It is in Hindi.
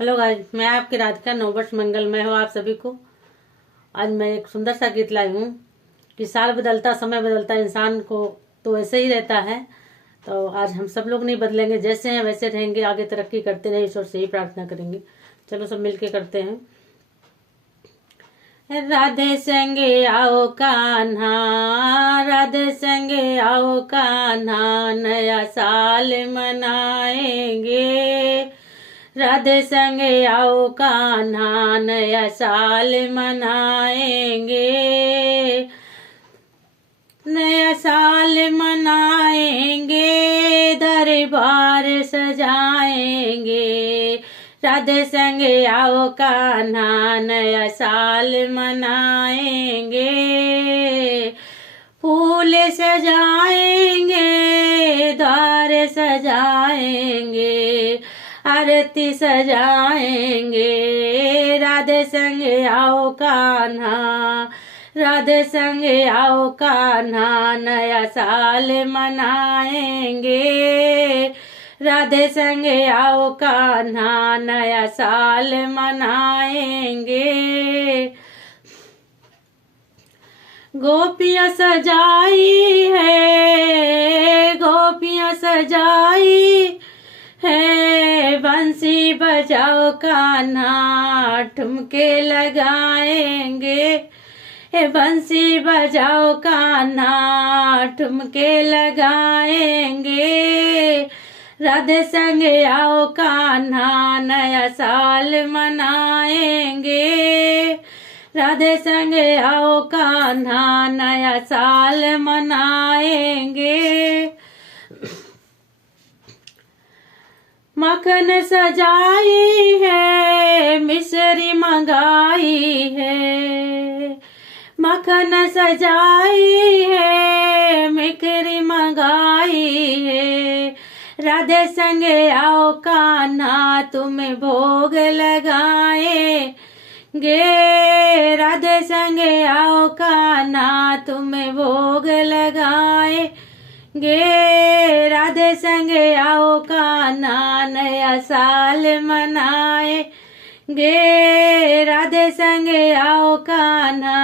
हेलो गाइस, मैं आपकी राधिका। नववर्ष मंगलमय हो आप सभी को। आज मैं एक सुंदर सा गीत लाई हूँ कि साल बदलता समय बदलता इंसान को तो ऐसे ही रहता है। तो आज हम सब लोग नहीं बदलेंगे, जैसे हैं वैसे रहेंगे, आगे तरक्की करते रहे, ईश्वर से ही प्रार्थना करेंगे। चलो सब मिलके करते हैं। राधे संगे आओ कान्हा, राधे संगे आओ कान्हा, नया साल मनाएंगे। राधे संगे आओ कान्हा, नया साल मनाएंगे। नया साल मनाएंगे, दरबार सजाएंगे। राधे संगे आओ कान्हा, नया साल मनाएंगे। फूल सजाएंगे, द्वार सजाएंगे, आरती सजाएंगे। राधे संगे आओ कान्हा, राधे संगे आओ कान्हा, नया साल मनाएंगे। राधे संगे आओ कान्हा, नया साल मनाएंगे। गोपियां सजाई है, गोपियां सजाई है, बंसी बजाओ कान्हा, ठुमके लगाएंगे। बंसी बजाओ कान्हा, ठुमके लगाएंगे। राधे संगे आओ कान्हा, नया साल मनाएंगे। राधे संगे आओ कान्हा, नया साल मनाएंगे। मक्खन सजाई है, मिश्री मंगाई है। मक्खन सजाई है, मिश्री मंगाई है। राधे संगे आओ कान्हा, तुम्हें भोग लगाए गे। राधे संगे आओ कान्हा, तुम्हें भोग लगाए गे। राधे संगे आओ कान्हा, नया साल मनाए गे। राधे संगे आओ कान्हा।